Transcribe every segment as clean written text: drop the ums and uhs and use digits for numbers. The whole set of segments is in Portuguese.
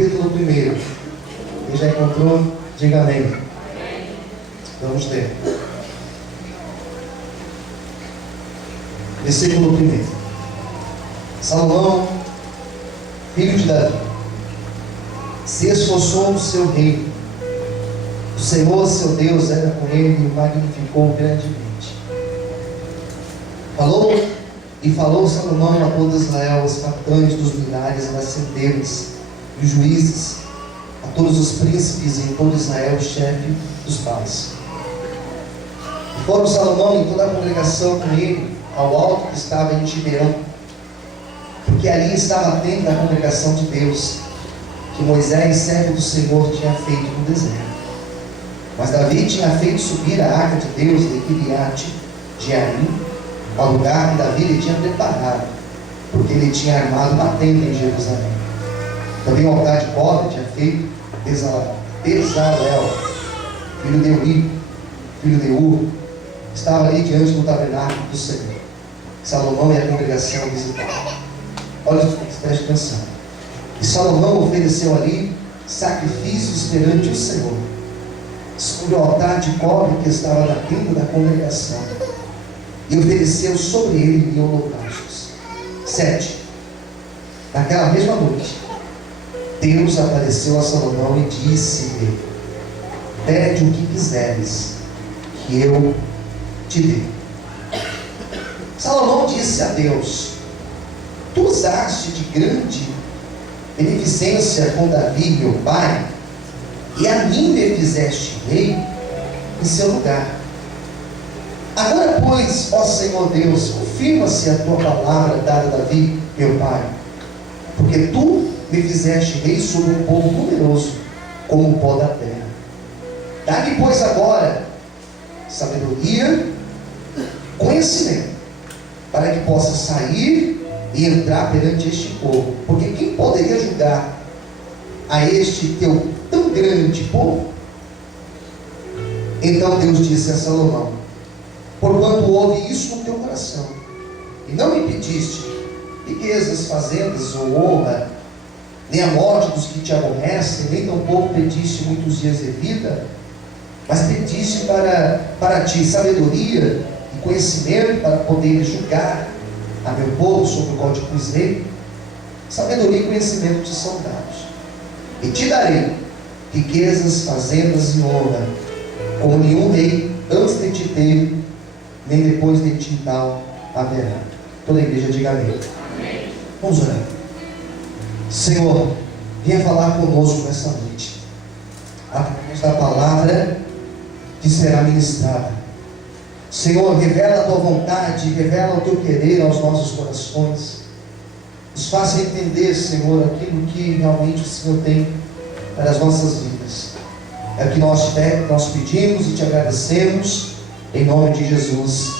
capítulo 1. Quem já encontrou, diga amém. Vamos ler. Versículo 1. Salomão, filho de Davi, se esforçou no seu reino. O Senhor, seu Deus, era com ele e o magnificou grandemente. Falou Salomão a todo Israel, os capitães dos milhares, as centenas, e os juízes, a todos os príncipes e em todo Israel, o chefe dos pais. E foram Salomão e toda a congregação com ele ao alto que estava em Gibeão, porque ali estava a tenda da congregação de Deus, que Moisés, servo do Senhor, tinha feito no deserto. Mas Davi tinha feito subir a arca de Deus de Kiriate Jearim, ao lugar que Davi lhe tinha preparado, porque ele tinha armado uma tenda em Jerusalém. Também o altar de cobre tinha feito Bezalel, filho de Uri, filho de Ur, estava ali diante do tabernáculo do Senhor. Salomão e a congregação visitavam. Olha, preste atenção. E Salomão ofereceu ali sacrifícios perante o Senhor, sobre o altar de cobre que estava na tenda da congregação, e ofereceu sobre ele holocaustos. 7. Naquela mesma noite, Deus apareceu a Salomão e disse-lhe: pede o que quiseres, que eu te dê. Salomão disse a Deus: tu usaste de grande beneficência com Davi, meu pai, e a mim me fizeste rei em seu lugar. Agora, pois, ó Senhor Deus, confirma-se a tua palavra dada a Davi, meu pai, porque tu me fizeste rei sobre um povo numeroso, como o pó da terra. Dá-me, pois, agora sabedoria, conhecimento, para que possa sair e entrar perante este povo, porque quem poderia julgar a este teu tão grande povo? Então Deus disse a Salomão: porquanto houve isso no teu coração, e não me pediste riquezas, fazendas ou honra, nem a morte dos que te aborrecem, nem tampouco pediste muitos dias de vida, mas pediste para ti sabedoria e conhecimento, para poder julgar a meu povo sobre o qual te pus rei. Sabedoria e conhecimento te são dados, e te darei riquezas, fazendas e honra, como nenhum rei antes de ti teve, nem depois de ti tal haverá. Toda a igreja diga amém. Amém. Vamos orar. Senhor, venha falar conosco nessa noite, através da palavra que será ministrada. Senhor, revela a tua vontade, revela o teu querer aos nossos corações. Nos faça entender, Senhor, aquilo que realmente o Senhor tem para as nossas vidas. É o que nós pedimos e te agradecemos, em nome de Jesus.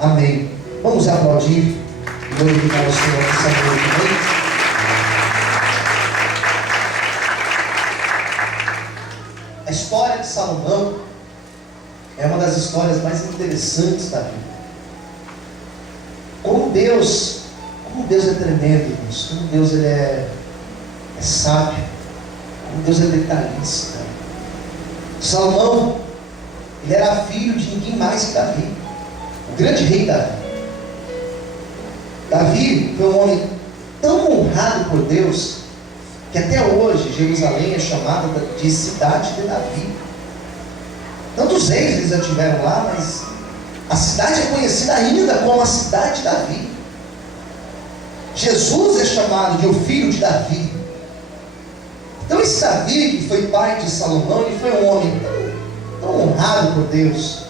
Amém. Vamos aplaudir e glorificar o Senhor nessa noite. Amém? A história de Salomão é uma das histórias mais interessantes da Bíblia. Como Deus é tremendo, irmãos. Como Deus ele é sábio. Como Deus é detalhista. Salomão, ele era filho de ninguém mais que Davi, o grande rei Davi. Davi foi um homem tão honrado por Deus, que até hoje Jerusalém é chamada de cidade de Davi. Tantos reis eles já tiveram lá, mas a cidade é conhecida ainda como a cidade de Davi. Jesus é chamado de o filho de Davi. Então esse Davi, que foi pai de Salomão, ele foi um homem tão honrado por Deus.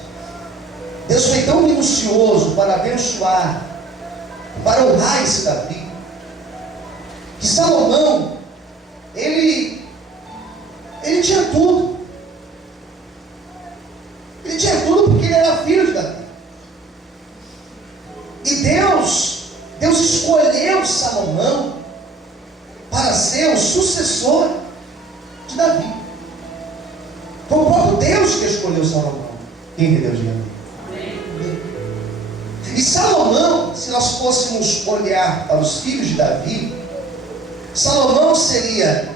Deus foi tão minucioso para abençoar, para honrar esse Davi, que Salomão, ele tinha tudo. Ele tinha tudo porque ele era filho de Davi. E Deus escolheu Salomão para ser o sucessor de Davi. Foi o próprio Deus que escolheu Salomão. Quem entendeu, Amém? E Salomão, se nós fôssemos olhar para os filhos de Davi, Salomão seria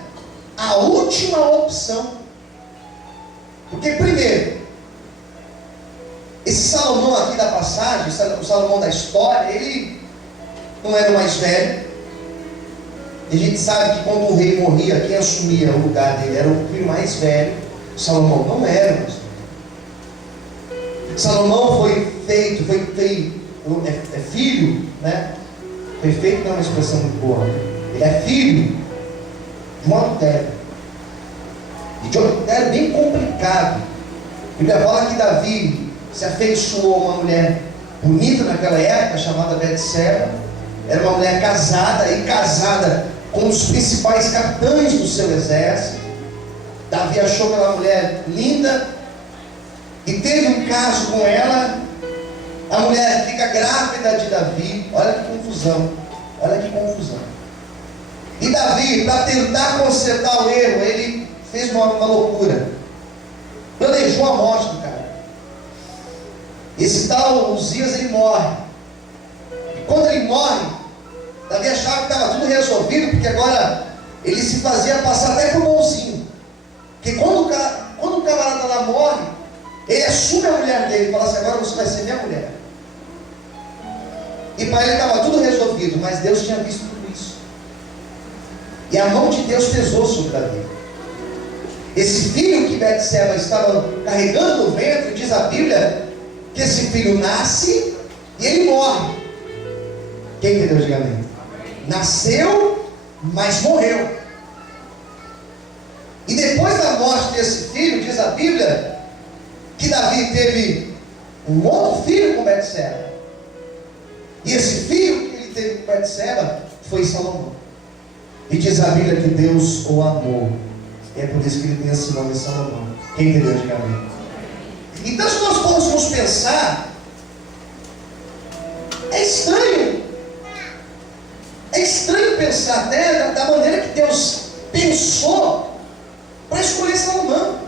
a a última opção. Porque, primeiro, esse Salomão aqui da passagem, o Salomão da história, ele não era o mais velho. E a gente sabe que quando o rei morria, quem assumia o lugar dele era o filho mais velho. Salomão não era o mais velho. Salomão foi feito, é filho, né? Foi feito, não é uma expressão muito boa. Ele é filho de um adultério. E de um adultério bem complicado. A Bíblia fala que Davi se afeiçoou a uma mulher bonita naquela época, chamada Betseba. Era uma mulher casada, e casada com os principais capitães do seu exército. Davi achou aquela mulher linda e teve um caso com ela. A mulher fica grávida de Davi. Olha que confusão, olha que confusão. E Davi, para tentar consertar o erro, ele fez uma loucura. Planejou a morte do cara. Esse tal Uzias, ele morre. E quando ele morre, Davi achava que estava tudo resolvido, porque agora ele se fazia passar até por bonzinho. Porque quando o camarada lá morre, ele assume a mulher dele e fala assim: agora você vai ser minha mulher. E para ele estava tudo resolvido, mas Deus tinha visto tudo isso. E a mão de Deus pesou sobre Davi. Esse filho que Betseba estava carregando no ventre, diz a Bíblia que esse filho nasce e ele morre. Quem entendeu? Diga amém. Nasceu, mas morreu. E depois da morte desse filho, diz a Bíblia que Davi teve um outro filho com Betseba. E esse filho que ele teve com Betseba foi Salomão. E diz a Bíblia que Deus o amou. E é por isso que ele tem esse nome, Salomão. Quem entendeu? Diga amém. Então, se nós fôssemos pensar, é estranho pensar até da maneira que Deus pensou para escolher Salomão.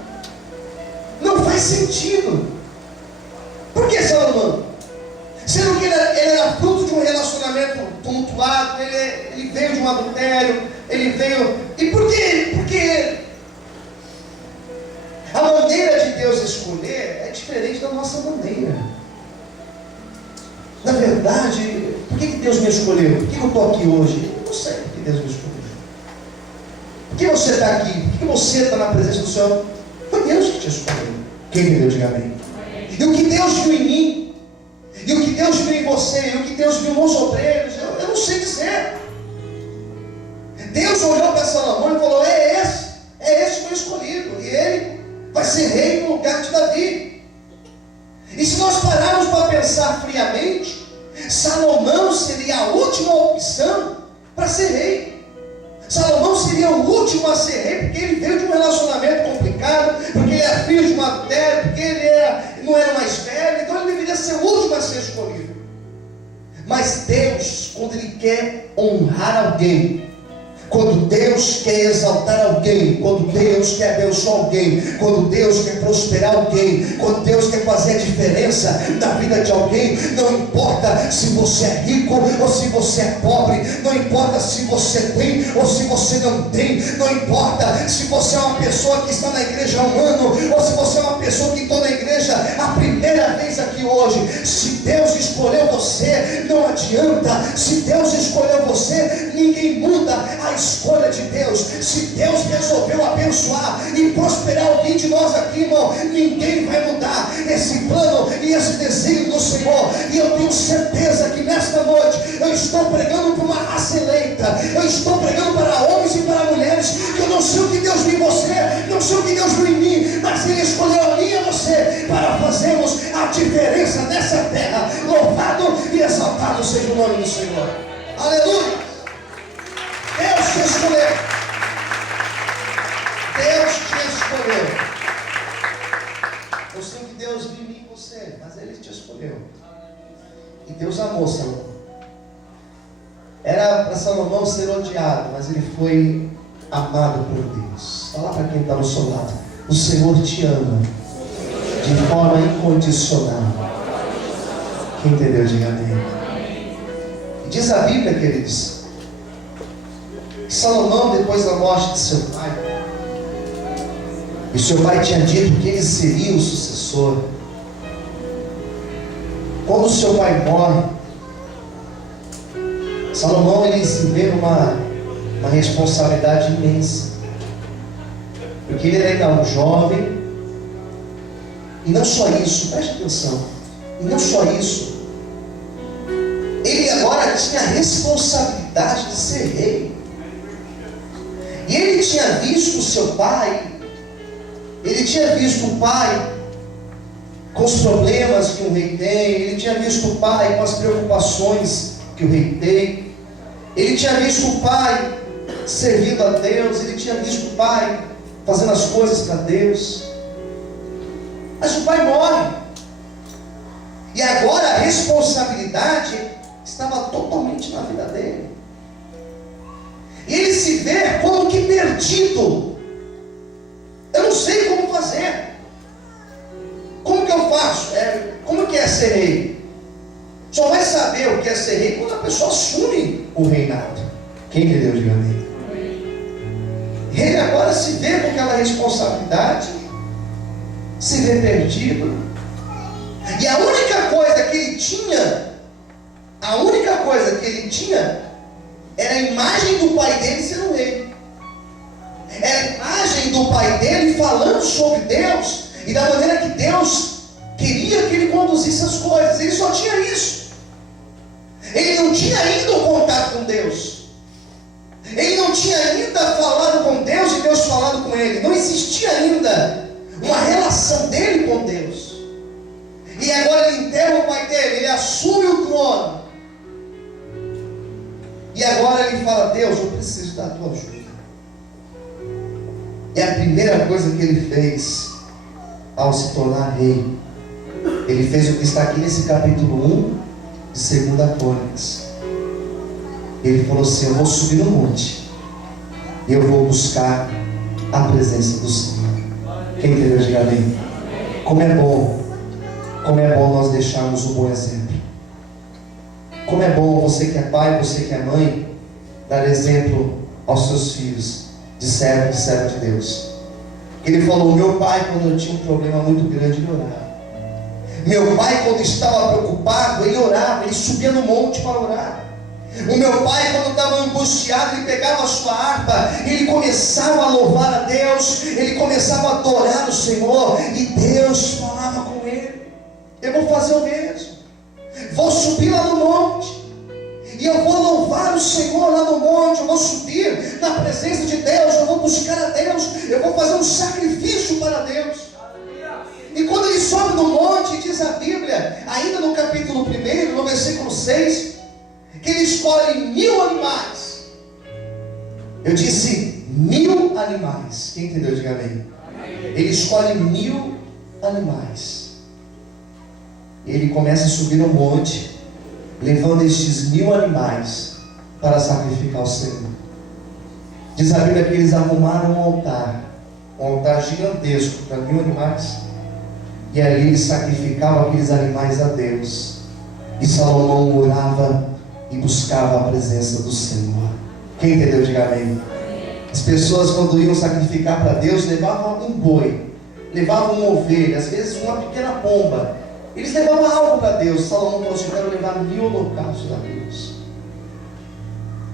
Não faz sentido. Por que Salomão? Sendo que ele era fruto de um relacionamento tumultuado, ele veio de um adultério, ele veio... E por quê? Porque a maneira de Deus escolher é diferente da nossa maneira. Na verdade, por que Deus me escolheu? Por que eu estou aqui hoje? Eu não sei por que Deus me escolheu. Por que você está aqui? Por que você está na presença do Senhor? Foi Deus que te escolheu. Quem entendeu? Diga amém. E o que Deus viu em mim, e o que Deus viu em você, e o que Deus viu nos obreiros, eu não sei dizer. Deus olhou para Salomão e falou: é esse que foi escolhido, e ele vai ser rei no lugar de Davi. E se nós pararmos para pensar friamente, Salomão seria a última opção para ser rei. Salomão seria o último a ser rei, porque ele veio de um relacionamento complicado, porque ele era filho de um adultério, porque ele não era mais velho, então ele deveria ser o último a ser escolhido. Mas Deus, quando Ele quer honrar alguém, quando Deus quer exaltar alguém, quando Deus quer abençoar alguém, quando Deus quer prosperar alguém, quando Deus quer fazer a diferença na vida de alguém, não importa se você é rico ou se você é pobre, não importa se você tem ou se você não tem, não importa se você é uma pessoa que está na igreja há um ano ou se você é uma pessoa que está na igreja a primeira vez aqui hoje. Se Deus escolheu você, não adianta. Se Deus escolheu você, ninguém muda a escolha de Deus. Se Deus resolveu abençoar e prosperar alguém de nós aqui, irmão, ninguém vai mudar esse plano e esse desejo do Senhor. E eu tenho certeza que nesta noite eu estou pregando para uma raça eleita, eu estou pregando para homens e para mulheres, que eu não sei o que Deus viu em você, não sei o que Deus viu em mim, mas Ele escolheu a mim e a você para fazermos a diferença nessa terra. Louvado e exaltado seja o nome do Senhor. Aleluia. Deus te escolheu. Deus te escolheu. Eu sei que Deus viu em mim e você, mas Ele te escolheu. E Deus amou Salomão. Era para Salomão ser odiado, mas ele foi amado por Deus. Fala para quem está no seu lado: o Senhor te ama de forma incondicional. Quem entendeu, diga amém. E diz a Bíblia, queridos, que Salomão, depois da morte de seu pai, E seu pai tinha dito que ele seria o sucessor. Quando seu pai morre, Salomão ele se vê numa responsabilidade imensa, porque ele era ainda um jovem. E não só isso, preste atenção, e não só isso, ele agora tinha a responsabilidade de ser rei. E ele tinha visto o seu pai, ele tinha visto o pai com os problemas que o rei tem, ele tinha visto o pai com as preocupações que o rei tem, ele tinha visto o pai servindo a Deus, ele tinha visto o pai fazendo as coisas para Deus. Mas o pai morre, e agora a responsabilidade estava totalmente na vida dele, e ele se vê como que perdido. Eu não sei como fazer. Como que eu faço? Como que é ser rei? Só vai saber o que é ser rei quando a pessoa assume o reinado. Quem entendeu? Diga amém. Ele agora se vê com aquela responsabilidade, se vê perdido, e a única coisa que ele tinha, era a imagem do pai dele sendo rei. Era a imagem do pai dele falando sobre Deus e da maneira que Deus queria que ele conduzisse as coisas. Ele só tinha isso. Ele não tinha ainda o contato com Deus. Ele não tinha ainda falado com Deus e Deus falado com ele. Não existia ainda uma relação dele com Deus. E agora ele enterra o pai dele, ele assume o trono. E agora ele fala: Deus, eu preciso da tua ajuda. E a primeira coisa que ele fez ao se tornar rei, ele fez o que está aqui nesse capítulo 1 de 2 Crônicas. Ele falou assim: eu vou subir no monte e eu vou buscar a presença do Senhor. Quem entendeu? Diga amém. Como é bom nós deixarmos um bom exemplo. Como é bom você que é pai, você que é mãe, dar exemplo aos seus filhos de servo de Deus. Ele falou: meu pai, quando eu tinha um problema muito grande, ele orava. Meu pai, quando estava preocupado, ele orava, ele subia no monte para orar. O meu pai, quando estava angustiado, ele pegava a sua harpa, ele começava a louvar a Deus, ele começava a adorar o Senhor, e Deus falava com ele. Eu vou fazer o mesmo. Vou subir lá no monte, e eu vou louvar o Senhor lá no monte. Eu vou subir na presença de Deus, eu vou buscar a Deus, eu vou fazer um sacrifício para Deus. E quando ele sobe no monte, diz a Bíblia, ainda no capítulo 1, no versículo 6, que ele escolhe 1000 animais. Eu disse 1000 animais. Quem entendeu? Diga amém. Ele escolhe 1000 animais. Ele começa a subir no monte, levando estes 1000 animais para sacrificar ao Senhor. Diz a Bíblia que eles arrumaram um altar gigantesco para 1000 animais, e ali eles sacrificavam aqueles animais a Deus. E Salomão orava e buscava a presença do Senhor. Quem entendeu? Diga amém. As pessoas, quando iam sacrificar para Deus, levavam um boi, levavam uma ovelha, às vezes uma pequena pomba. Eles levavam algo para Deus. Salomão falou assim: eu quero levar 1000 holocaustos a Deus.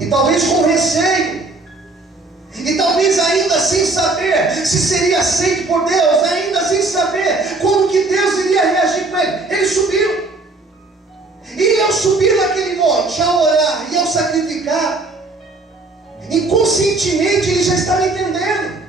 E talvez com receio, e talvez ainda sem saber se seria aceito por Deus, ainda sem saber como que Deus iria reagir com ele. Ele subiu. E ao subir naquele monte, ao orar e ao sacrificar, inconscientemente ele já estava entendendo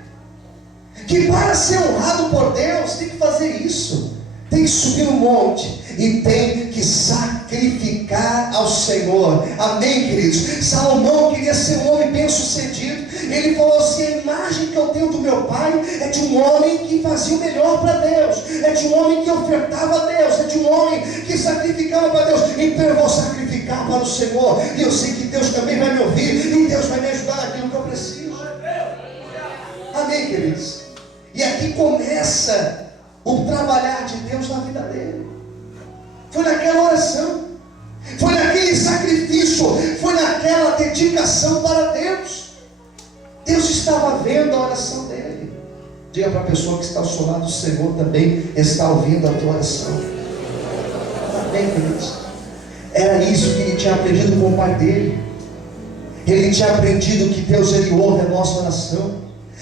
que para ser honrado por Deus tem que fazer isso. Tem que subir no monte e tem que sacrificar ao Senhor. Amém, queridos? Salomão queria ser um homem bem sucedido. Ele falou assim: a imagem que eu tenho do meu pai é de um homem que fazia o melhor para Deus, é de um homem que ofertava a Deus, é de um homem que sacrificava para Deus. Então eu vou sacrificar para o Senhor, e eu sei que Deus também vai me ouvir, e Deus vai me ajudar naquilo que eu preciso. Amém, queridos? E aqui começa o trabalhar de Deus na vida dele. Foi naquela oração, foi naquele sacrifício, foi naquela dedicação para Deus. Deus estava vendo a oração dele. Diga para a pessoa que está ao seu lado: o Senhor também está ouvindo a tua oração. Amém, queridos? Era isso que ele tinha aprendido com o pai dele. Ele tinha aprendido que Deus, ele ouve a nossa oração.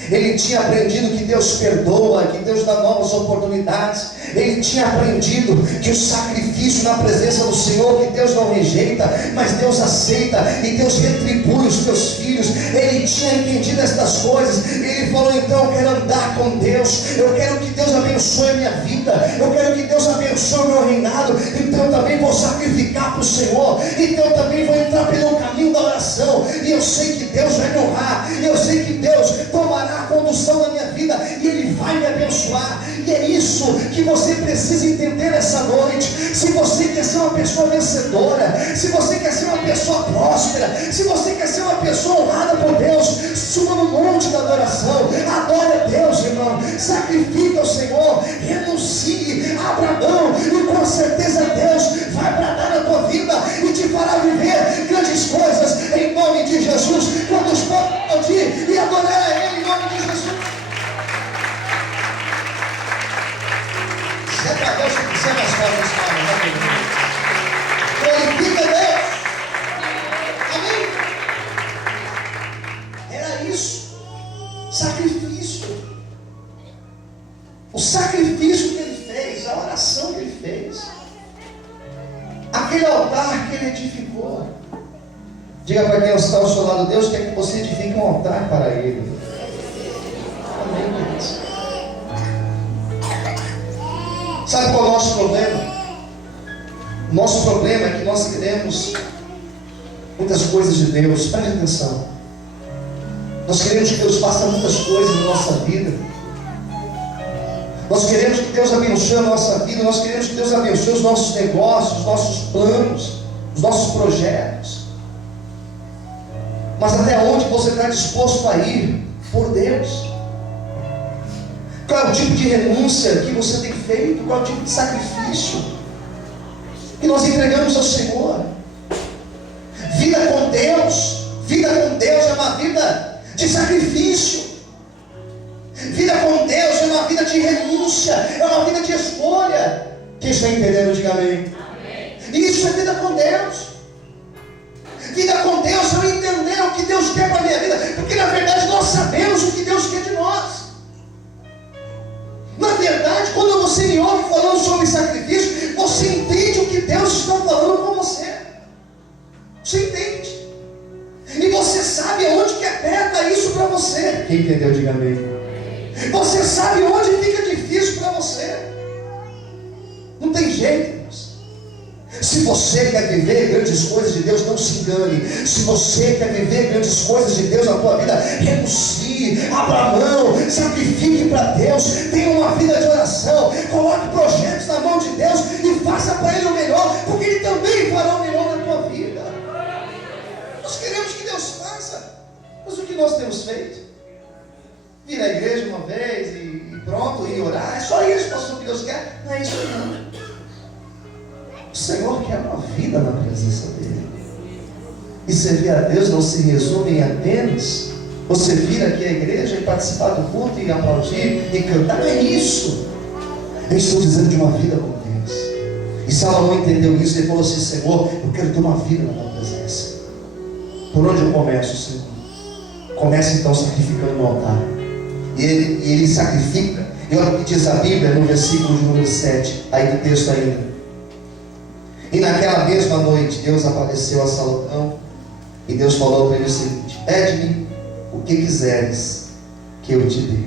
Ele tinha aprendido que Deus perdoa, que Deus dá novas oportunidades. Ele tinha aprendido que o sacrifício na presença do Senhor, que Deus não rejeita, mas Deus aceita, e Deus retribui os teus filhos. Ele tinha entendido estas coisas. Ele falou: então eu quero andar com Deus, eu quero que Deus abençoe a minha vida, eu quero que Deus abençoe o meu reinado. Então eu também vou sacrificar para o Senhor, então eu também vou entrar pelo caminho da oração, e eu sei que Deus vai me honrar, e eu sei que Deus tomará a condução da minha vida, e Ele vai me abençoar. E é isso que você precisa entender essa noite. Se você quer ser uma pessoa vencedora, se você quer ser uma pessoa próspera, se você quer ser uma pessoa honrada por Deus, suba no monte da adoração, adore a Deus, irmão, sacrifica ao Senhor, renuncie, abra mão, e com certeza Deus vai bradar na tua vida e te fará viver grandes coisas em nome de Jesus. Quantos podem aplaudir e adorar a Ele em nome de Jesus? Se é para Deus, tem que ser mais forte esse nome. Glorifica Deus. Amém? Era isso. Sacrifício. O sacrifício que ele fez, a oração que ele fez, aquele altar que ele edificou. Diga para quem está ao seu lado: Deus quer que você edifique um altar para Ele. Amém, queridos? Sabe qual é o nosso problema? O nosso problema é que nós queremos muitas coisas de Deus. Preste atenção. Nós queremos que Deus faça muitas coisas na nossa vida. Nós queremos que Deus abençoe a nossa vida. Nós queremos que Deus abençoe os nossos negócios, os nossos planos, os nossos projetos. Mas até onde você está disposto a ir por Deus? Qual é o tipo de renúncia que você tem feito? Qual é o tipo de sacrifício que nós entregamos ao Senhor? Vida com Deus é uma vida de sacrifício. Vida com Deus é uma vida de renúncia, é uma vida de escolha. Quem está entendendo, diga amém. E isso é vida com Deus. Vida com Deus é eu entender o que Deus quer para a minha vida, porque na verdade nós sabemos o que Deus quer de nós. Na verdade, quando você me ouve falando sobre sacrifício, você entende o que Deus está falando com você. Você entende. E você sabe aonde que aperta isso para você. Quem entendeu, diga amém. Você sabe onde fica difícil para você. Não tem jeito, irmãos. Se você quer viver grandes coisas de Deus, não se engane. Se você quer viver grandes coisas de Deus na tua vida, renuncie, abra mão, sacrifique para Deus, tenha uma vida de oração, coloque projetos na mão de Deus e faça para Ele o melhor, porque Ele também fará o melhor na tua vida. Nós queremos que Deus faça, mas o que nós temos feito? Vir à igreja uma vez e pronto, e orar, é só isso, pastor, que Deus quer? Não é isso aí não. O Senhor quer uma vida na presença dEle. E servir a Deus não se resume em apenas você vir aqui à igreja e participar do culto e aplaudir e cantar. Não é isso. Eu estou dizendo de uma vida com Deus. E Salomão entendeu isso. Ele falou assim: Senhor, eu quero ter uma vida na tua presença. Por onde eu começo, Senhor? Começa então sacrificando no altar. E ele sacrifica. E olha o que diz a Bíblia no versículo de número 7, aí do texto ainda. E naquela mesma noite Deus apareceu a Salomão, e Deus falou para ele o seguinte: pede-me o que quiseres que eu te dê.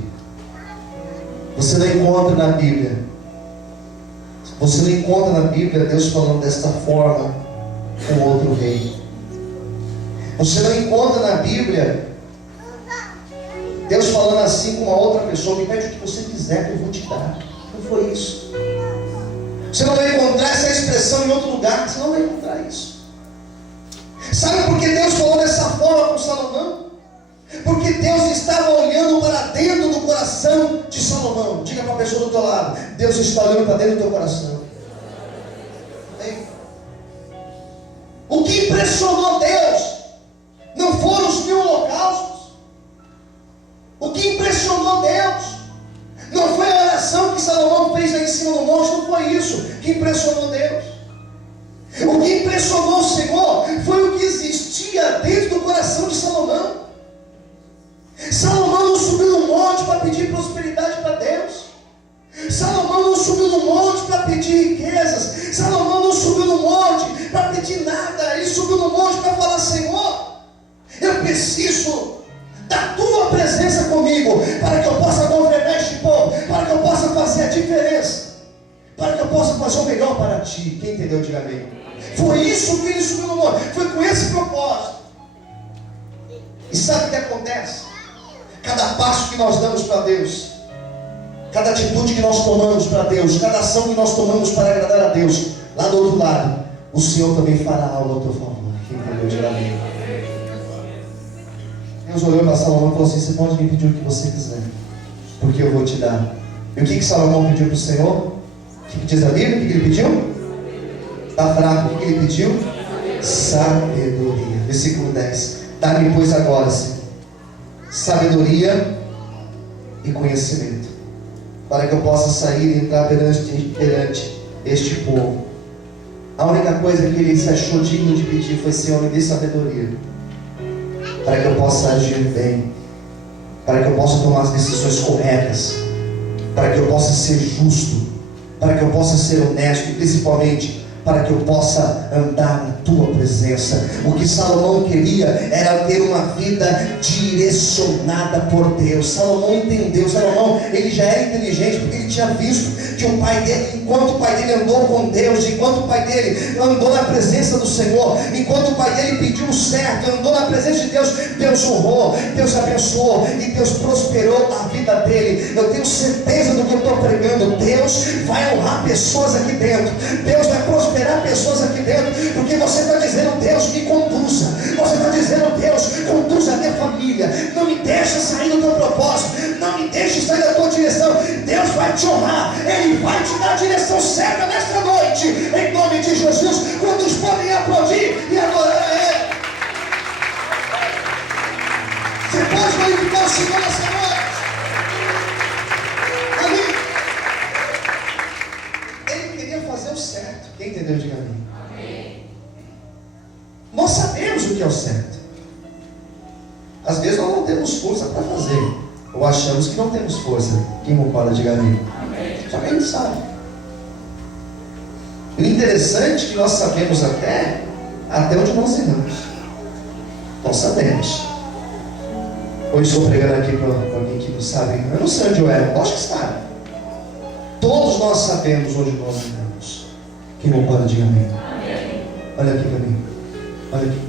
Você não encontra na Bíblia Deus falando desta forma com outro rei. Você não encontra na Bíblia Deus falando assim com uma outra pessoa: me pede o que você quiser que eu vou te dar. Não foi isso. Você não vai encontrar essa expressão em outro lugar. Você não vai encontrar isso. Sabe por que Deus falou dessa forma com Salomão? Porque Deus estava olhando para dentro do coração de Salomão. Diga para a pessoa do teu lado: Deus está olhando para dentro do teu coração. O que impressionou Deus não foram os 1000 holocaustos. O que impressionou Deus foi isso que impressionou Deus. O que impressionou o Senhor foi o que existia dentro do coração de Salomão. Salomão não subiu no monte para pedir prosperidade para Deus. Salomão não subiu no monte para pedir riquezas. Salomão não subiu no monte para pedir nada. Ele subiu no monte para falar: Senhor, eu preciso da tua presença comigo, para que eu possa governar este povo, para que eu possa fazer a diferença, para que eu possa fazer o melhor para ti. Quem entendeu, diga amém. Foi isso que ele subiu no monte, foi com esse propósito. E sabe o que acontece? Cada passo que nós damos para Deus, cada atitude que nós tomamos para Deus, cada ação que nós tomamos para agradar a Deus, lá do outro lado, o Senhor também fará algo a teu favor. Quem entendeu, diga amém. Deus olhou para Salomão e falou assim: você pode me pedir o que você quiser, porque eu vou te dar. E o que Salomão pediu para o Senhor? O que diz a Bíblia? O que ele pediu? Está fraco. O que ele pediu? Sabedoria. Versículo 10. Dá-me, pois, agora, Senhor, sabedoria e conhecimento, para que eu possa sair e entrar perante este povo. A única coisa que ele se achou digno de pedir foi: Senhor, me dê sabedoria, para que eu possa agir bem, para que eu possa tomar as decisões corretas, para que eu possa ser justo, para que eu possa ser honesto e principalmente para que eu possa andar na tua presença. O que Salomão queria era ter uma vida direcionada por Deus. Salomão entendeu. Salomão, ele já era inteligente, porque ele tinha visto que o pai dele, enquanto o pai dele andou com Deus, enquanto o pai dele andou na presença do Senhor, enquanto o pai dele pediu o certo, andou na presença de Deus, Deus honrou, Deus abençoou e Deus prosperou a vida dele. Eu tenho certeza do que eu estou pregando. Deus vai honrar pessoas aqui dentro, Deus vai prosperar pessoas aqui dentro, porque você está dizendo: Deus, me conduza. Você está dizendo: Deus, conduza a minha família, não me deixa sair do teu propósito, não me deixe sair da tua direção. Deus vai te honrar, Ele vai te dar a direção certa nesta noite, em nome de Jesus. Quantos podem aplaudir e adorar a Ele? Você pode glorificar o Senhor nessa noite? Amém? Ele queria fazer o certo. Quem entendeu, diga amém. Amém. Nós sabemos o que é o certo. Às vezes nós não temos força para fazer, ou achamos que não temos força. Quem concorda, diga amém. Amém. Só que a gente sabe. E o interessante é que nós sabemos até onde nós iremos. Nós sabemos. Hoje estou pregando aqui para alguém que não sabe. Eu não sei onde eu era, eu acho que está. Todos nós sabemos onde nós iremos. Quem não pode, diga amém. Amém. Olha aqui para mim. Olha aqui.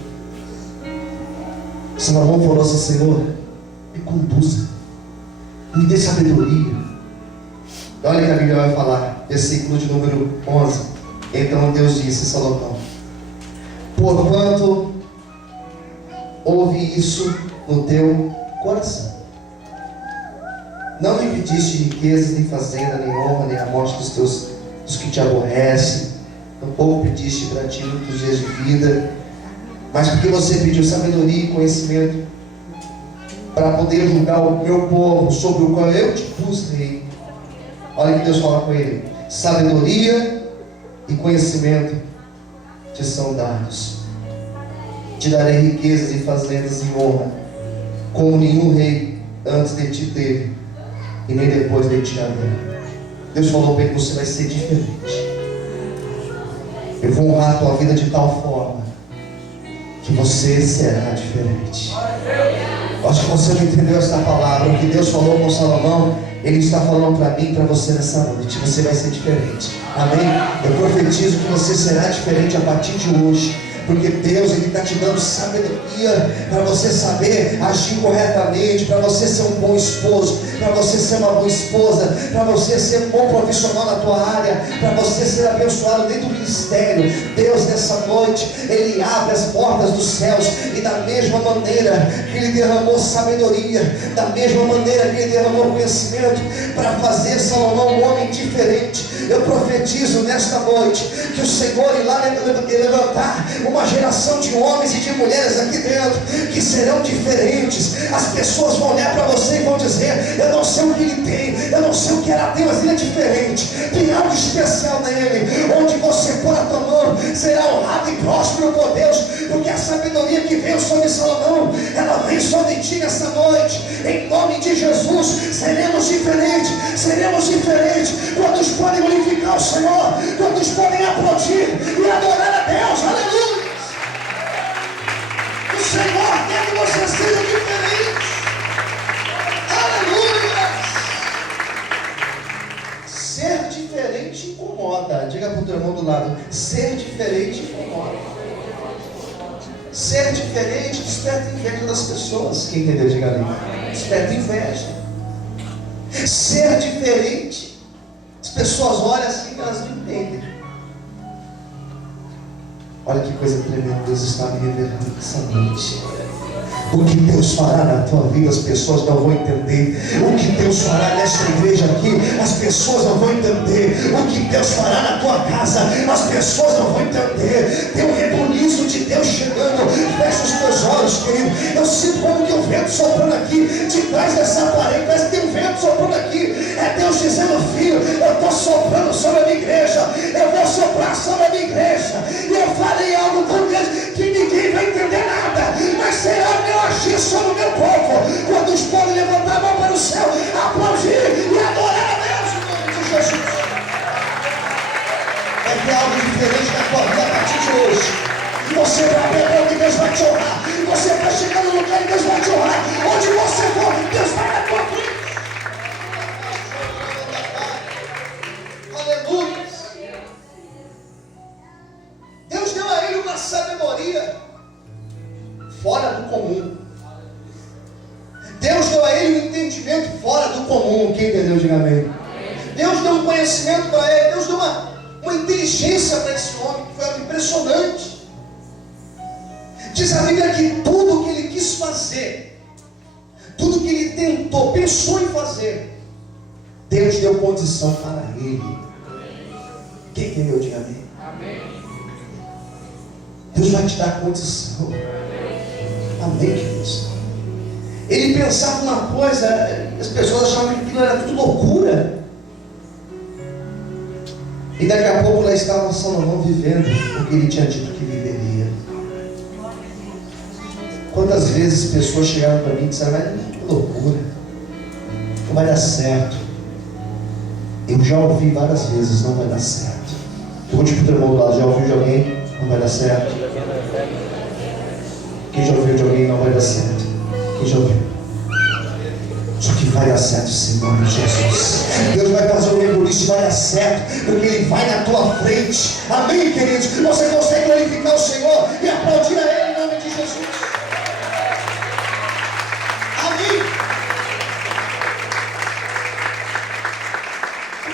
Salomão falou assim: Senhor, me conduza, me dê sabedoria. Olha que a Bíblia vai falar, versículo de número 11. Então Deus disse a Salomão: porquanto ouve isso no teu coração, não me pediste riquezas, nem fazenda, nem honra, nem a morte dos que te aborrecem, tampouco pediste para ti muitos dias de vida, mas porque você pediu sabedoria e conhecimento para poder julgar o meu povo, sobre o qual eu te pus rei. Olha que Deus fala com ele: sabedoria e conhecimento te são dados. Te darei riquezas e fazendas e honra, como nenhum rei antes de ti teve, e nem depois de ti haverá. Deus falou para ele: você vai ser diferente. Eu vou honrar a tua vida de tal forma que você será diferente. Acho que você não entendeu essa palavra. O que Deus falou com Salomão, Ele está falando para mim e para você nessa noite. Você vai ser diferente. Amém? Eu profetizo que você será diferente a partir de hoje, porque Deus, Ele está te dando sabedoria para você saber agir corretamente, para você ser um bom esposo, para você ser uma boa esposa, para você ser um bom profissional na tua área, para você ser abençoado dentro do ministério. Deus, nessa noite, Ele abre as portas dos céus, e da mesma maneira que Ele derramou sabedoria, da mesma maneira que Ele derramou conhecimento para fazer Salomão um homem diferente, eu profetizo nesta noite que o Senhor irá levantar uma geração de homens e de mulheres aqui dentro que serão diferentes. As pessoas vão olhar para você e vão dizer: eu não sei o que ele tem, eu não sei o que ela tem, mas ele é diferente. Tem algo especial nele. Onde você pôr a tua mão, será honrado e próspero por Deus, porque a sabedoria que veio sobre Salomão, ela vem sobre ti nessa noite. Em nome de Jesus, seremos diferentes. Seremos diferentes. Quantos podem glorificar o Senhor? Quantos podem aplaudir e adorar a Deus? Aleluia! O Senhor quer que você seja diferente. Aleluia! Ser diferente incomoda. Diga para o teu irmão do lado: ser diferente incomoda. Ser diferente desperta inveja das pessoas. Quem entendeu? Diga ali. Desperta inveja. Ser diferente, as pessoas olham assim e elas não entendem. Olha que coisa tremenda Deus está me revelando essa noite. O que Deus fará na tua vida, as pessoas não vão entender. O que Deus fará nesta igreja aqui, as pessoas não vão entender. O que Deus fará na tua casa, as pessoas não vão entender. Tem um rebuliço de Deus chegando. Fecha os teus olhos, querido. Eu sinto como que o vento soprando aqui, de trás dessa parede. Parece que tem um vento soprando aqui. É Deus dizendo: filho, eu estou soprando sobre a minha igreja. Eu vou soprar sobre a minha igreja. E eu farei algo com Deus que ninguém vai entender nada. Mas será o meu agir sobre o meu povo. Quantos podem levantar a mão para o céu, aplaudir e adorar a Deus em nome de Jesus? Vai ter algo diferente na tua vida a partir de hoje. Você vai aprender que Deus vai te honrar. Você vai chegar no lugar e Deus vai te honrar. Onde você for, Deus vai na tua frente. Aleluia. Deus deu a ele uma sabedoria fora do comum. Deus deu a ele um entendimento fora do comum. Quem entendeu, diga amém. Deus deu um conhecimento para ele. Deus deu uma inteligência para esse homem, que foi algo impressionante. Diz a Bíblia que tudo que ele quis fazer, tudo que ele tentou, pensou em fazer, Deus deu condição para ele. Quem entendeu, diga amém. Deus vai te dar condição. Amém, queridos. Ele pensava uma coisa, as pessoas achavam que aquilo era tudo loucura. E daqui a pouco lá estava Salomão vivendo o que ele tinha dito que viveria. Quantas vezes pessoas chegaram para mim e disseram: mas que loucura, não vai dar certo. Eu já ouvi várias vezes: não vai dar certo. Eu vou te pro teu irmão do lado: já ouviu de alguém? Não vai dar certo. Quem já ouviu de alguém? Não vai dar certo. Quem já ouviu? Só que vai dar certo, Senhor Jesus. Deus vai fazer um rebuliço e vai dar certo, porque Ele vai na tua frente. Amém, queridos? Você consegue glorificar o Senhor e aplaudir a Ele em nome de Jesus. Amém.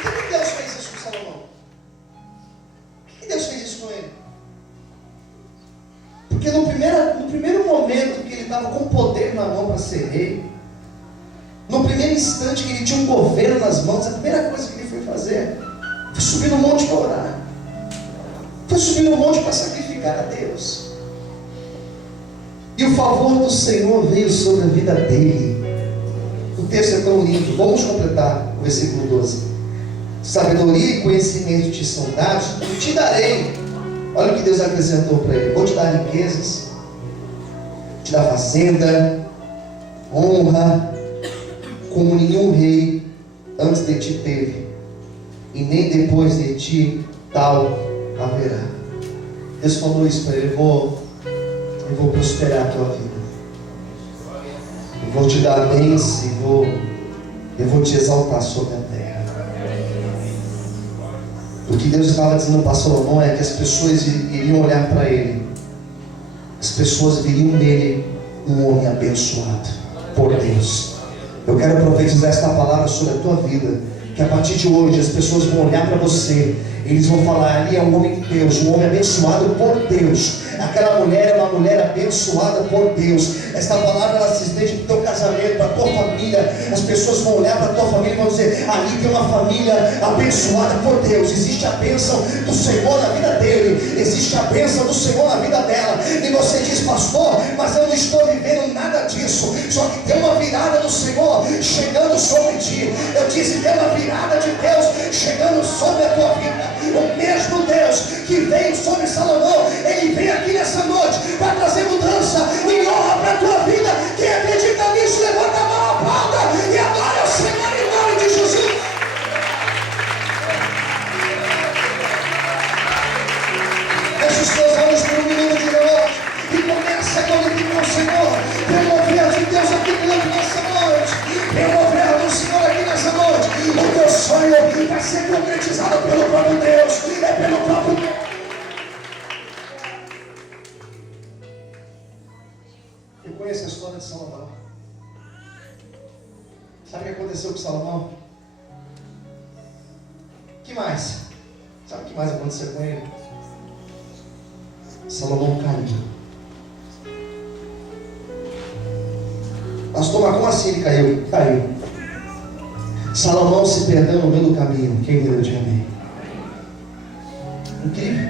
Por que Deus fez isso com Salomão? Por que Deus fez isso com ele? Porque no primeiro momento que ele estava com poder na mão para ser rei, no primeiro instante que ele tinha um governo nas mãos, a primeira coisa que ele foi fazer foi subir no monte para orar. Foi subir no monte para sacrificar a Deus. E o favor do Senhor veio sobre a vida dele. O texto é tão lindo. Vamos completar o versículo 12. Sabedoria e conhecimento te são dados, e te darei. Olha o que Deus acrescentou para ele: vou te dar riquezas, te dar fazenda, honra, como nenhum rei antes de ti teve, e nem depois de ti tal haverá. Deus falou isso para ele: eu vou prosperar a tua vida, eu vou te dar bênção, eu vou te exaltar sobre a terra. O que Deus estava dizendo para Salomão é que as pessoas iriam olhar para ele, as pessoas viriam nele um homem abençoado por Deus. Eu quero profetizar esta palavra sobre a tua vida, Que a partir de hoje as pessoas vão olhar para você, eles vão falar: ali é um homem de Deus, um homem abençoado por Deus. Aquela mulher é uma mulher abençoada por Deus. Esta palavra ela se estende para o teu casamento, para a tua família. As pessoas vão olhar para a tua família e vão dizer: ali tem uma família abençoada por Deus. Existe a bênção do Senhor na vida dele, existe a bênção do Senhor na vida dela. E você diz: pastor, mas eu não estou vivendo nada disso. Só que tem uma virada do Senhor chegando sobre ti. Eu disse: tem uma virada de Deus chegando sobre a tua vida. O mesmo Deus que veio sobre Salomão, ele vem aqui nessa noite para trazer mudança e honra para a tua vida. Quem acredita nisso, levanta a mão, aplauda e adora o Senhor em nome de Jesus. Feche os teus olhos por um minuto de novo e começa a glorificar o Senhor. Tem um mover de Deus aqui dentro nessa noite. Tem um mover do Senhor aqui nessa noite. O teu sonho vai ser concretizado pelo próprio Deus. É pelo próprio Deus. Eu conheço a história de Salomão. Sabe o que aconteceu com Salomão? O que mais? Sabe o que mais aconteceu com ele? Salomão caiu. Pastor, mas como assim ele caiu? Caiu. Salomão se perdeu no meio do caminho. Quem entendeu, diga amém. Incrível.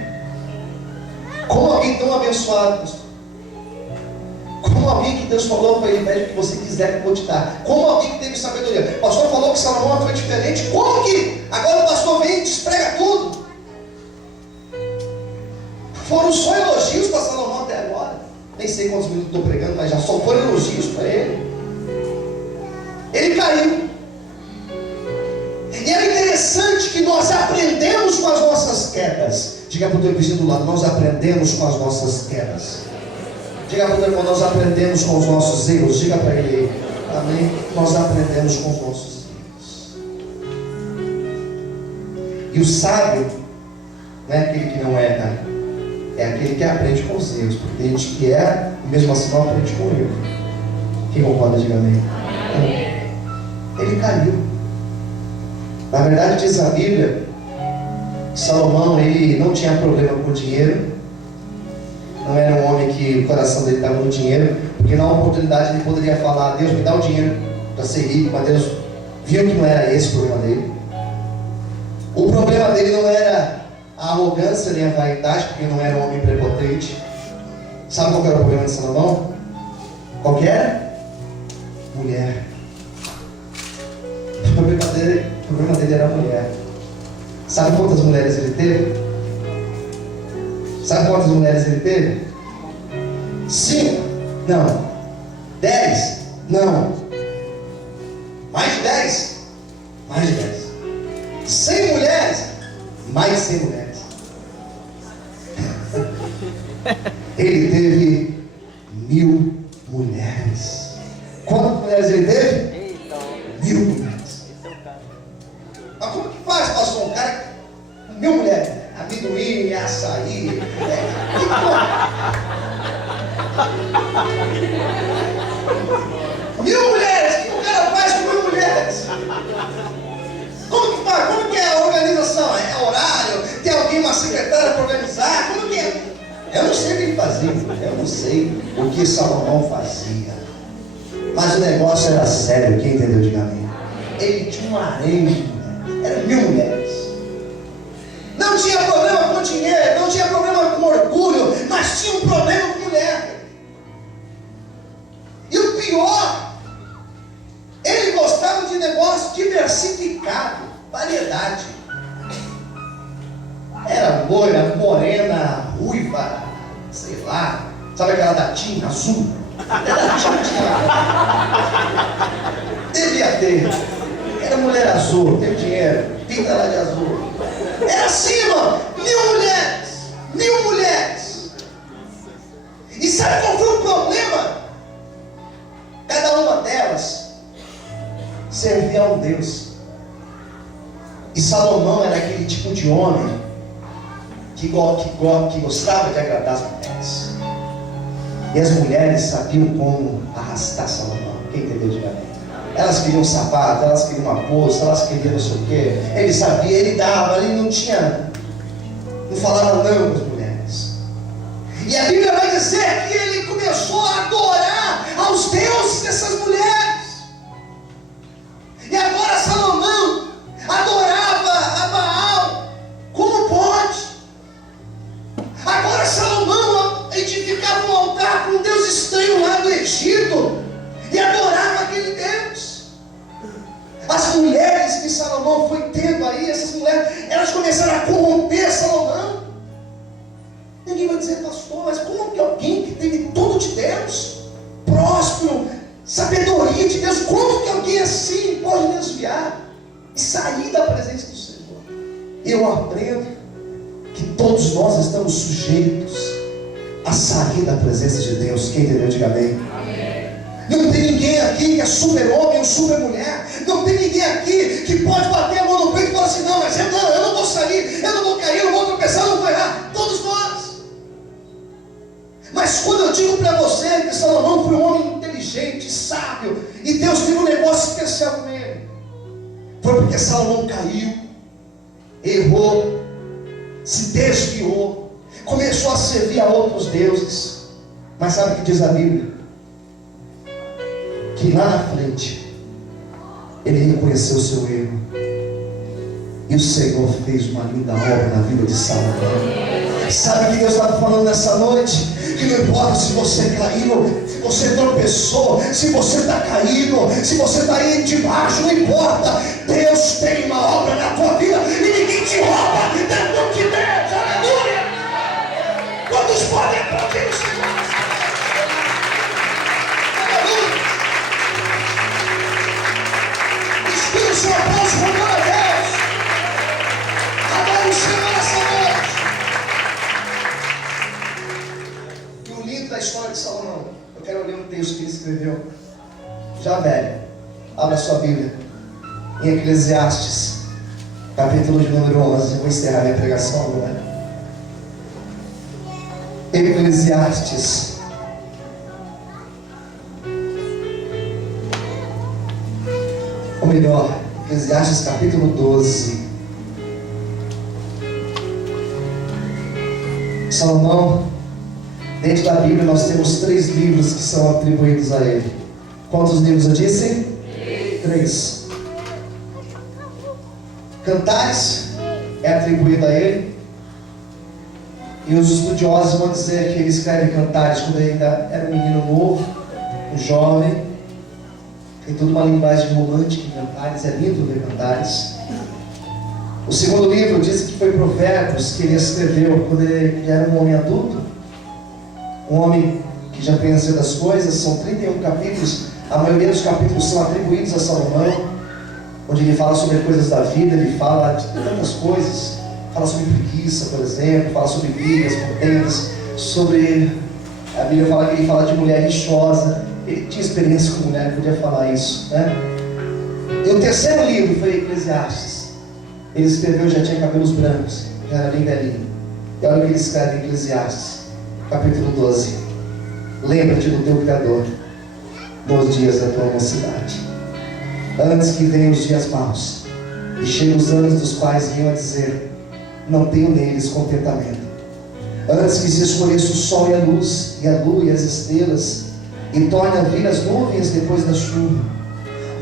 Como alguém tão abençoado, pastor? Como alguém que Deus falou para ele: pede o que você quiser que eu vou te dar. Como alguém que teve sabedoria. O pastor falou que Salomão foi diferente. Como que agora o pastor vem e desprega tudo? Foram só elogios para Salomão até agora. Nem sei quantos minutos estou pregando, mas já só foram elogios para ele. Ele caiu. E é interessante que nós aprendemos com as nossas quedas. Diga para o teu vizinho do lado: nós aprendemos com as nossas quedas. Diga para o teu irmão: nós aprendemos com os nossos erros. Diga para ele: amém. Nós aprendemos com os nossos erros. E o sábio não é aquele que não erra, é aquele que aprende com os erros. Porque tem gente que erra e mesmo assim não aprende com o erro. Quem concorda, diga amém. Ele caiu. Na verdade, diz a Bíblia, Salomão, ele não tinha problema com dinheiro. Não era um homem que o coração dele estava no dinheiro, porque na oportunidade ele poderia falar: Deus, me dá o dinheiro para ser rico. Mas Deus viu que não era esse o problema dele. O problema dele não era a arrogância nem a vaidade, porque não era um homem prepotente. Sabe qual era o problema de Salomão? Qual que era? Mulher. O problema dele era a mulher. Sabe quantas mulheres ele teve? Sabe quantas mulheres ele teve? 5? Não. 10? Não. Mais de 10? Mais de 10. 100 mulheres? Mais de 100 mulheres. Ele teve 1000 mulheres. Quantas mulheres ele teve? 1000 mulheres. Mas como que faz, pastor? Um cara com 1000 mulheres? Amendoim, açaí. Mil mulheres! O que o cara faz com 1000 mulheres? Como que faz? Como que é a organização? É horário? Tem alguém, uma secretária para organizar? Como que é? Eu não sei o que ele fazia. Eu não sei o que Salomão fazia. Mas o negócio era sério. Quem entendeu, diga amém. Ele tinha um harém de mulheres. Eram 1000 mulheres. Não tinha problema com dinheiro, não tinha problema com orgulho, mas tinha um problema com mulher. E o pior, ele gostava de negócio diversificado, variedade. Era loira, morena, ruiva, sei lá, sabe aquela da TIM, azul? Era TIM, devia ter. Era mulher azul, teve dinheiro, pinta ela de azul. Era assim, irmão, 1000 mulheres. 1000 mulheres. E sabe qual foi o problema? Cada uma delas servia a um Deus. E Salomão era aquele tipo de homem que gostava de agradar as mulheres. E as mulheres sabiam como arrastar Salomão. Quem entendeu, diga amém. Elas queriam um sapato, elas queriam uma bolsa, elas queriam não sei o quê. Ele sabia, ele dava, ele não falava não com as mulheres. E a Bíblia vai dizer que ele começou a adorar aos deuses dessas mulheres. E agora Salomão adorava a Baal. Como pode? Agora Salomão edificava um altar para um Deus estranho lá do Egito e adorava aquele Deus. As mulheres que Salomão foi tendo aí, essas mulheres, elas começaram a corromper Salomão. Ninguém vai dizer, pastor, mas como que alguém que teve tudo de Deus, próspero, sabedoria de Deus, como que alguém assim pode desviar e sair da presença do Senhor? Eu aprendo que todos nós estamos sujeitos a sair da presença de Deus. Quem entendeu, diga amém. Não tem ninguém aqui que é super-homem ou super-mulher. Não tem ninguém aqui que pode bater a mão no peito e falar assim, não, mas eu não vou sair, eu não vou cair, eu não vou tropeçar, eu não vou errar. Todos nós. Mas quando eu digo para você que Salomão foi um homem inteligente, sábio, e Deus teve um negócio especial com ele, foi porque Salomão caiu, errou, se desviou, começou a servir a outros deuses. Mas sabe o que diz a Bíblia? Que lá na frente ele reconheceu o seu erro, e o Senhor fez uma linda obra na vida de Salomão. Sabe o que Deus está falando nessa noite? Que não importa se você caiu, se você tropeçou, se você está caído, se você está aí debaixo, não importa. Deus tem uma obra na tua vida e ninguém te rouba dentro de Deus. Aleluia! Quantos podem aplaudir o Senhor? Aleluia! Inspira o seu aplauso por glória a Deus. Adore o Senhor nessa noite. E o lindo da história de Salomão, eu quero ler um texto que ele escreveu, já velho. Abra sua Bíblia em Eclesiastes, capítulo de número 11. Eu vou encerrar minha pregação agora. Eclesiastes, ou melhor, Eclesiastes capítulo 12. Salomão, dentro da Bíblia nós temos 3 livros que são atribuídos a ele. Quantos livros eu disse? 3. Cantares é atribuído a ele, e os estudiosos vão dizer que ele escreve Cantares quando ele ainda era um menino novo, um jovem. Tem toda uma linguagem romântica em Cantares, é lindo ler Cantares. O segundo livro diz que foi Provérbios, que ele escreveu quando ele era um homem adulto, um homem que já conhecia das coisas. São 31 capítulos, a maioria dos capítulos são atribuídos a Salomão, onde ele fala sobre coisas da vida, ele fala de tantas coisas, fala sobre preguiça, por exemplo, fala sobre brigas, contendas, sobre, a Bíblia fala que ele fala de mulher rixosa. Ele tinha experiência com mulher, podia falar isso, né? E o terceiro livro foi Eclesiastes. Ele escreveu, já tinha cabelos brancos, já era bem velhinho. E olha o que ele escreve em Eclesiastes, capítulo 12. Lembra-te do teu Criador nos dias da tua mocidade, antes que venham os dias maus e cheguem os anos dos quais vinham a dizer, não tenho neles contentamento. Antes que se escureça o sol e a luz, e a lua e as estrelas, e torne a vir as nuvens depois da chuva,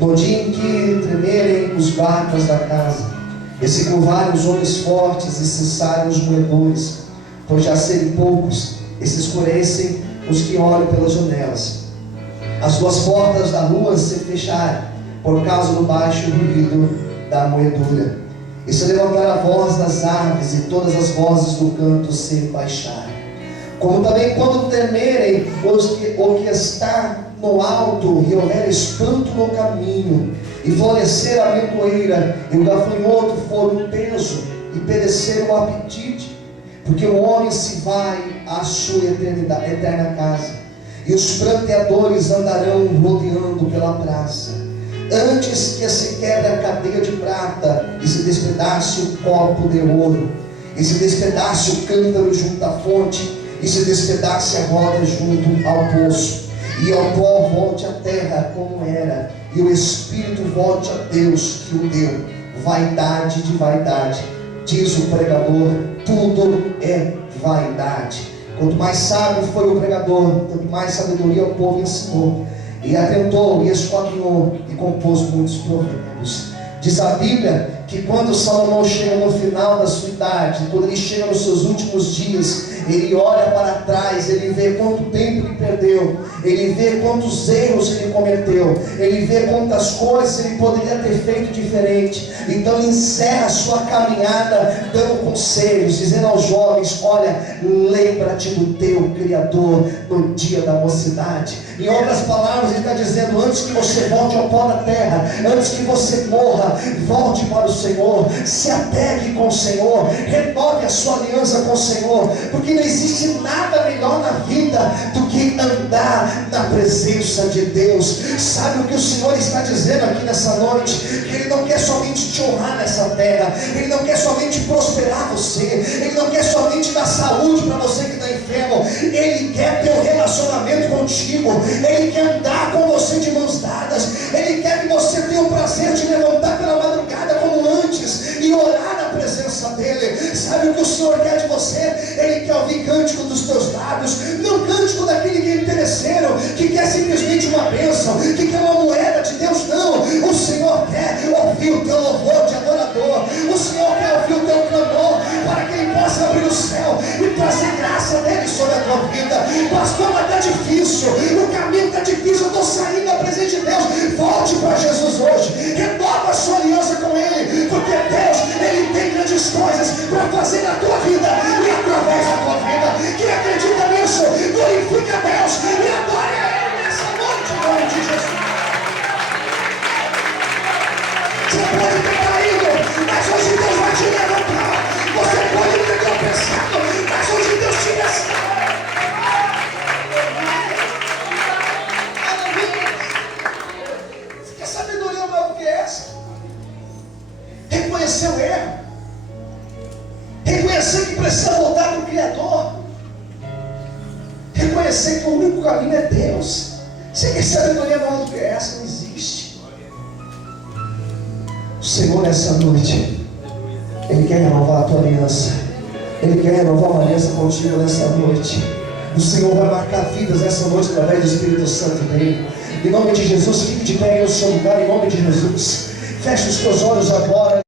no dia em que tremerem os barcos da casa, e se curvarem os homens fortes, e cessarem os moedores, pois já serem poucos, e se escurecem os que olham pelas janelas. As duas portas da lua se fecharem, por causa do baixo ruído da moedura, e se levantar a voz das aves, e todas as vozes do canto se baixarem. Como também quando temerem o que está no alto, e houver espanto no caminho, e florescer a amendoeira, e o gafanhoto for um peso, e perecer o apetite, porque o homem se vai à sua eterna casa, e os pranteadores andarão rodeando pela praça, antes que se quebre a cadeia de prata, e se despedace o copo de ouro, e se despedace o cântaro junto à fonte, e se despedace a roda junto ao poço, e ao pó volte à terra como era, e o espírito volte a Deus que o deu. Vaidade de vaidade, diz o pregador, tudo é vaidade. Quanto mais sábio foi o pregador, tanto mais sabedoria o povo ensinou, e atentou, e esquadrinhou, e compôs muitos provérbios. Diz a Bíblia que quando Salomão chega no final da sua idade, quando ele chega nos seus últimos dias, ele olha para trás, ele vê quanto tempo ele perdeu, ele vê quantos erros ele cometeu, ele vê quantas coisas ele poderia ter feito diferente. Então ele encerra a sua caminhada dando conselhos, dizendo aos jovens: olha, lembra-te do teu Criador no dia da mocidade. Em outras palavras, ele está dizendo: antes que você volte ao pó da terra, antes que você morra, volte para o Senhor, se apegue com o Senhor, renove a sua aliança com o Senhor, porque não existe nada melhor na vida do que andar na presença de Deus. Sabe o que o Senhor está dizendo aqui nessa noite? Que Ele não quer somente te honrar nessa terra, Ele não quer somente prosperar você, Ele não quer somente dar saúde para você que está enfermo, Ele quer ter um relacionamento contigo, Ele quer andar com você de mãos dadas, Ele quer que você tenha o prazer de levantar pela madrugada como antes e orar na presença dEle. Sabe o que o Senhor quer de você? Ele quer ouvir cântico dos teus lábios, não cântico daquele que é interesseiro, que quer simplesmente uma bênção, que quer uma moeda de Deus. Não, o Senhor quer ouvir o teu louvor de adorador, o Senhor quer ouvir o teu clamor, para que Ele possa abrir o céu e trazer graça dEle sobre a tua vida. Pastor, mas está difícil, o caminho está difícil, eu estou saindo da presença de Deus. Volte para Jesus hoje, renova a sua aliança com Ele, porque Deus, Ele tem grandes coisas para fazer na tua vida e através da tua vida. Quem acredita nisso, glorifica a Deus e adore a Ele nessa noite, em nome de Jesus. Você pode ter caído, mas hoje Deus vai te levantar. Você pode ter tropeçado, mas hoje Deus te restaura. Você quer sabedoria maior do que essa? Reconhecer o erro, reconhecer que precisa voltar para o Criador, reconhecer que o único caminho é Deus. Você quer sabedoria maior do que essa? Não existe. O Senhor, nessa noite, Ele quer renovar a tua aliança, Ele quer renovar uma aliança contigo nessa noite. O Senhor vai marcar vidas nessa noite através do Espírito Santo dele. Em nome de Jesus, fique de pé no seu lugar, em nome de Jesus. Feche os teus olhos agora.